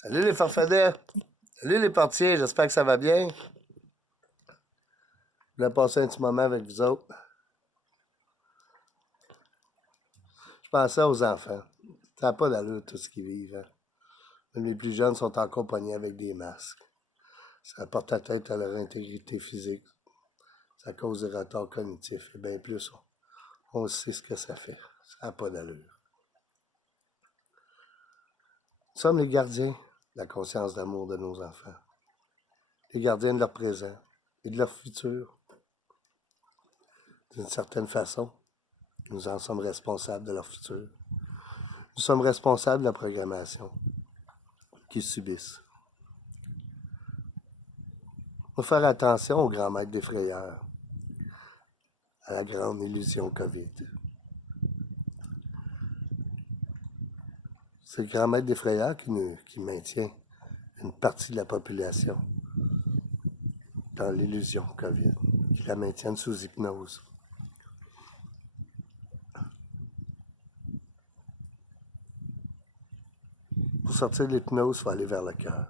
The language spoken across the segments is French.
Salut les farfadets! Salut les portiers, j'espère que ça va bien. Je voulais passer un petit moment avec vous autres. Je pensais aux enfants. Ça n'a pas d'allure tout ce qu'ils vivent. Hein? Même les plus jeunes sont encore pognés avec des masques. Ça porte atteinte à leur intégrité physique. Ça cause des retards cognitifs. Et bien plus, on sait ce que ça fait. Ça n'a pas d'allure. Nous sommes les gardiens de la conscience d'amour de nos enfants. Les gardiens de leur présent et de leur futur. D'une certaine façon, nous en sommes responsables de leur futur. Nous sommes responsables de la programmation qu'ils subissent. Il faut faire attention au grand maître des frayeurs, à la grande illusion COVID. C'est le grand maître des frayeurs qui maintient une partie de la population dans l'illusion COVID, qui la maintiennent sous hypnose. Pour sortir de l'hypnose, il faut aller vers le cœur.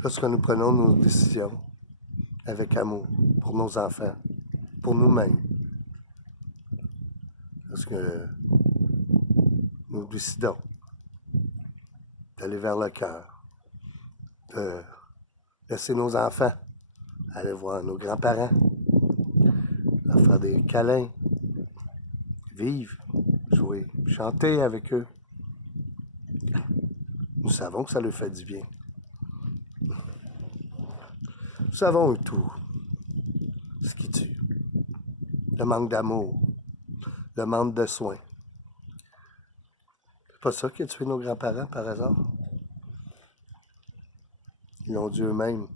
Lorsque nous prenons nos décisions avec amour pour nos enfants, pour nous-mêmes, lorsque nous décidons d'aller vers le cœur, de laisser nos enfants aller voir nos grands-parents, leur faire des câlins, vivre, jouer, chanter avec eux. Nous savons que ça leur fait du bien. Nous savons tout ce qui tue. Le manque d'amour, le manque de soins. C'est pas ça qui a tué nos grands-parents par hasard. Ils l'ont dû eux-mêmes.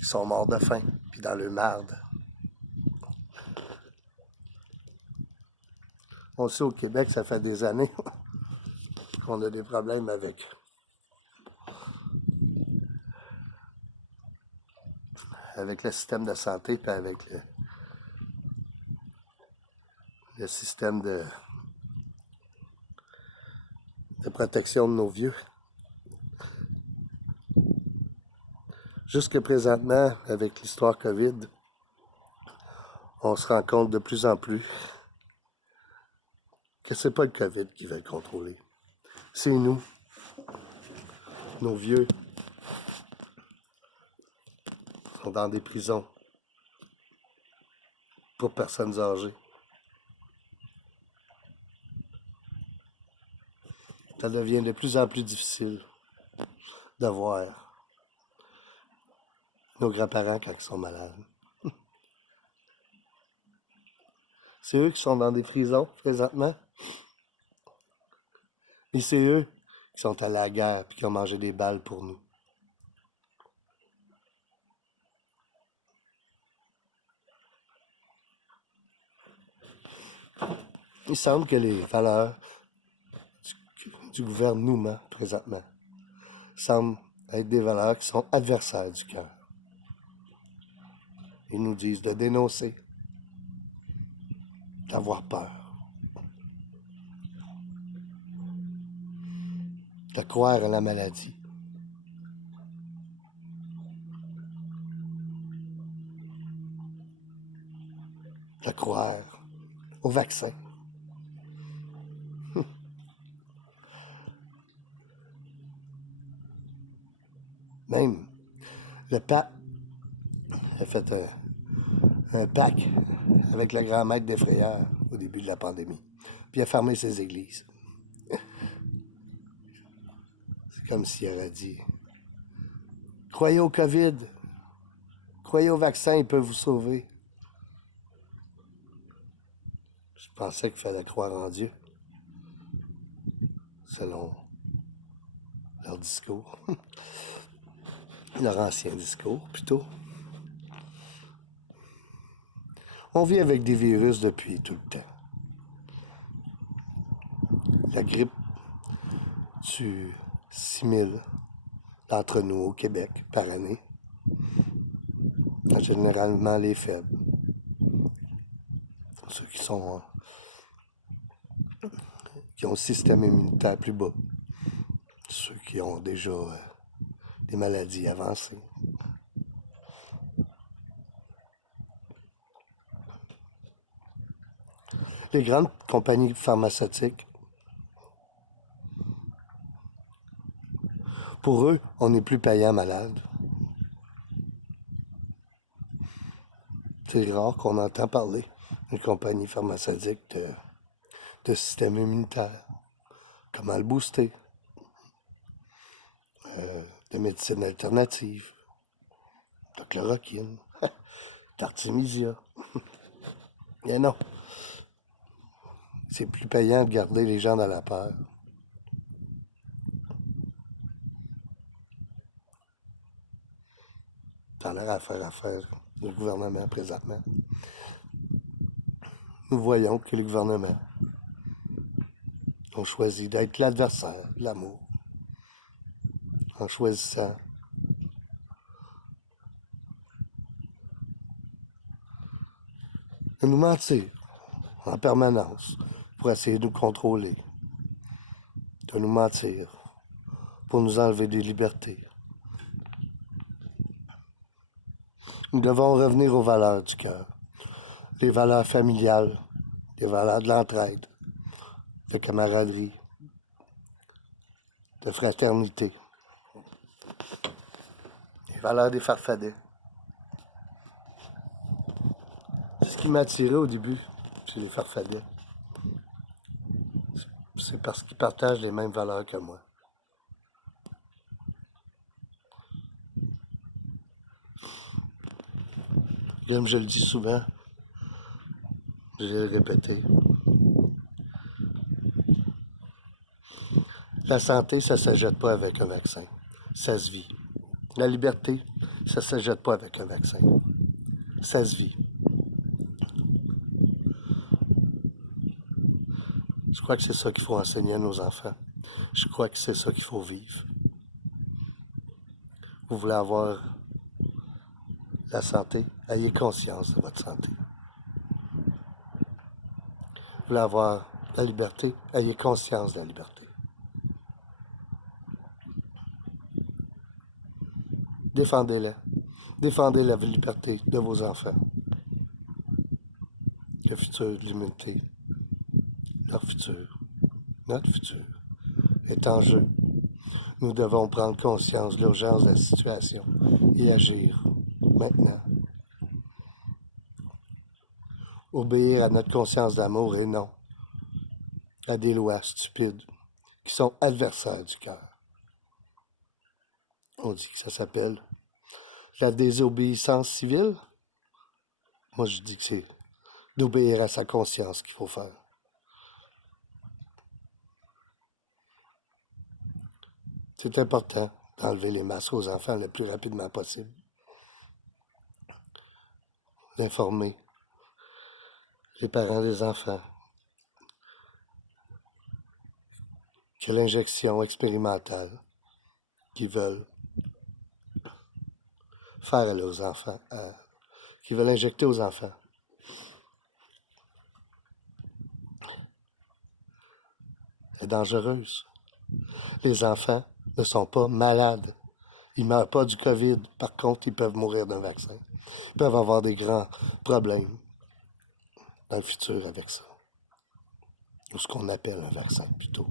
Ils sont morts de faim, puis dans le marde. On sait au Québec, ça fait des années qu'on a des problèmes avec le système de santé, puis avec le système de protection de nos vieux. Jusque présentement, avec l'histoire COVID, on se rend compte de plus en plus que c'est pas le COVID qui va le contrôler. C'est nous, nos vieux, sont dans des prisons pour personnes âgées. Ça devient de plus en plus difficile de voir nos grands-parents quand ils sont malades. C'est eux qui sont dans des prisons présentement. Et c'est eux qui sont allés à la guerre et qui ont mangé des balles pour nous. Il semble que les valeurs du gouvernement présentement semblent être des valeurs qui sont adversaires du cœur. Ils nous disent de dénoncer, d'avoir peur, de croire à la maladie, de croire au vaccin. Même le pape a fait un pacte avec le grand maître des frayeurs au début de la pandémie. Puis il a fermé ses églises. C'est comme s'il aurait dit, croyez au COVID, croyez au vaccin, il peut vous sauver. Je pensais qu'il fallait croire en Dieu, selon leur discours, leur ancien discours plutôt. On vit avec des virus depuis tout le temps. La grippe tue 6000 d'entre nous au Québec par année. Généralement les faibles. ceux qui ont un système immunitaire plus bas, ceux qui ont déjà des maladies avancées. Les grandes compagnies pharmaceutiques, pour eux, on n'est plus payant malade. C'est rare qu'on entend parler d'une compagnie pharmaceutique de système immunitaire. Comment le booster? De médecine alternative, de chloroquine, d'artémisia. Mais non. C'est plus payant de garder les gens dans la peur. Ça a l'air à faire le gouvernement présentement. Nous voyons que les gouvernements ont choisi d'être l'adversaire de l'amour en choisissant de nous mentir en permanence pour essayer de nous contrôler, de nous mentir pour nous enlever des libertés. Nous devons revenir aux valeurs du cœur, les valeurs familiales, les valeurs de l'entraide, de camaraderie, de fraternité, les valeurs des farfadets. C'est ce qui m'a attiré au début chez les farfadets. C'est parce qu'ils partagent les mêmes valeurs que moi. Comme je le dis souvent, je vais le répéter. La santé, ça ne s'achète pas avec un vaccin. Ça se vit. La liberté, ça ne s'achète pas avec un vaccin. Ça se vit. Je crois que c'est ça qu'il faut enseigner à nos enfants. Je crois que c'est ça qu'il faut vivre. Vous voulez avoir la santé? Ayez conscience de votre santé. Vous voulez avoir la liberté? Ayez conscience de la liberté. Défendez-la. Défendez la liberté de vos enfants. Le futur de l'humanité, leur futur, notre futur, est en jeu. Nous devons prendre conscience de l'urgence de la situation et agir maintenant. Obéir à notre conscience d'amour et non à des lois stupides qui sont adversaires du cœur. On dit que ça s'appelle la désobéissance civile. Moi, je dis que c'est d'obéir à sa conscience qu'il faut faire. C'est important d'enlever les masques aux enfants le plus rapidement possible. D'informer les parents des enfants que l'injection expérimentale qu'ils veulent faire à leurs enfants, qu'ils veulent injecter aux enfants, est dangereuse. Les enfants ne sont pas malades. Ils ne meurent pas du COVID. Par contre, ils peuvent mourir d'un vaccin. Ils peuvent avoir des grands problèmes dans le futur avec ça. Ou ce qu'on appelle un vaccin, plutôt.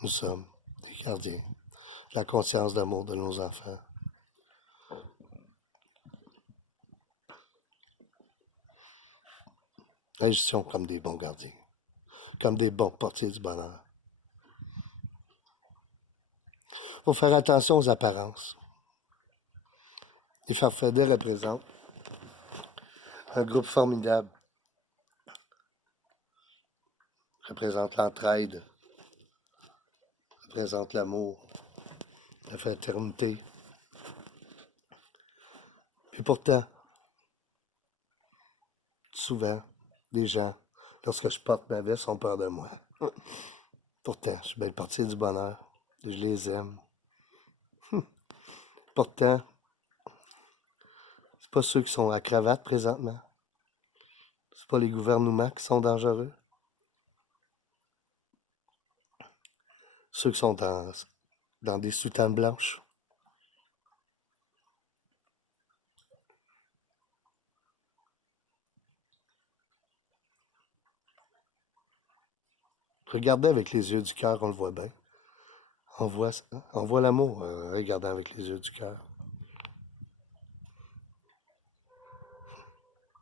Nous sommes des gardiens de la conscience d'amour de nos enfants. Agissons comme des bons gardiens, comme des bons portiers du bonheur. Il faut faire attention aux apparences. Les farfadets représentent un groupe formidable, représentent l'entraide, représentent l'amour, la fraternité. Puis pourtant, souvent, les gens, lorsque je porte ma veste, ont peur de moi. Pourtant, je suis bien le portier du bonheur. Je les aime. Pourtant, pas ceux qui sont à cravate présentement. C'est pas les gouvernements qui sont dangereux. Ceux qui sont dans des soutanes blanches. Regardez avec les yeux du cœur, on le voit bien. On voit l'amour, regardant avec les yeux du cœur.